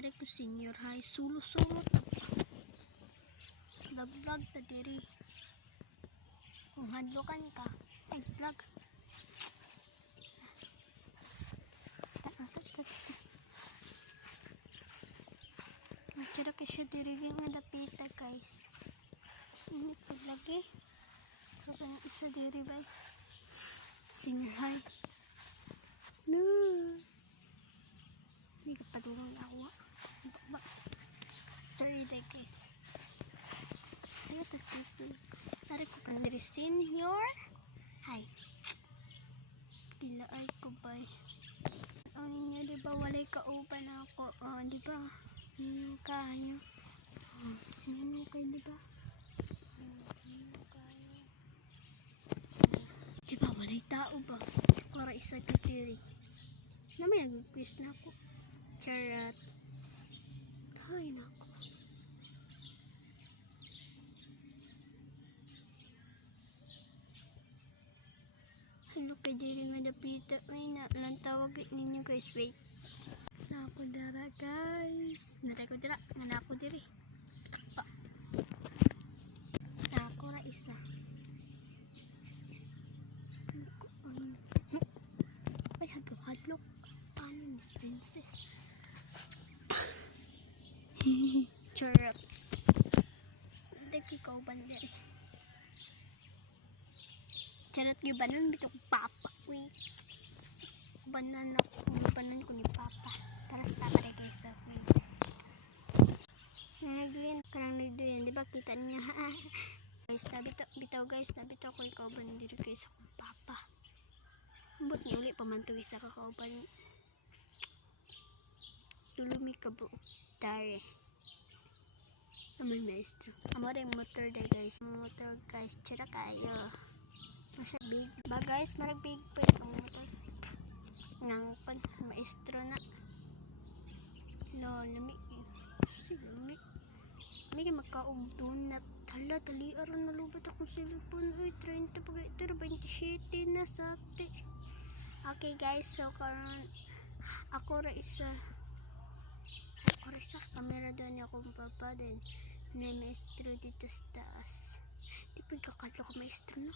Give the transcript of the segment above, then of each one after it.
Ari ko senior high, sulo-sulo ta pa. Vlog ta diri. Kung hadlokan ka, ay vlog. Magsira ka siya diri nga dapita guys. Ini pag lagi. Kaya isa diri ba? Senior high. No. Hindi ka patulong na ako. Sorry day guys. Sige tatapin. Tari ko pa diri senior. Hi. Gila ay ko ba? Ano niya diba walay kauban ako. Diba? Ano kayo? Ano kayo diba? Diba walay tao ba? Para isa ka diri. Na may nag-quiz na ako. Charot. Ay, nako. Hello kay diri nga dapita. May lang tawag ninyo guys. Wait. Nako dara guys. Nara ko dira. Nako diri. Nako ra isa. Ay, hadlok-hadlok. Ano, Miss Princess? Charlots. Hindi ko ikaw bandere. Charot yung banon, bito ko papa. Wait. Banan ko ni papa. Taras papa rin guys. So, wait. Ngayon, karang nido yan. Diba kita niya? Guys, bitaw guys. Nabitaw ko ikaw bandere guys. Akong papa. Ambot niya ulit pamantuwi sa kakauban. Tulumi ka bro. Tare. Amoy maestro. Amo rin motor day guys. Motor guys. Tsara kayo. Masya big. Ba guys, marag big pa yung motor. Nangpan. Maestro na. Lo, lami. Si lami. May makaog donut. Hala, taliaran na lubot akong cellphone. Uy, 30 pag-iter. 27 na sa ate. Okay guys, so karon ako ra isa camera doon akong papa din na maestro dito sa taas. Di pa kakadlo ka maestro no?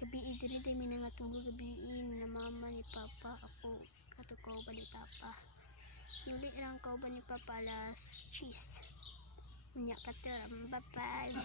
Gabi diri day may nangatulog gabi na mama ni papa. Ako katukaw ba ni papa. Nuli lang kaw ba ni papa alas cheese. Unya ka bye bye.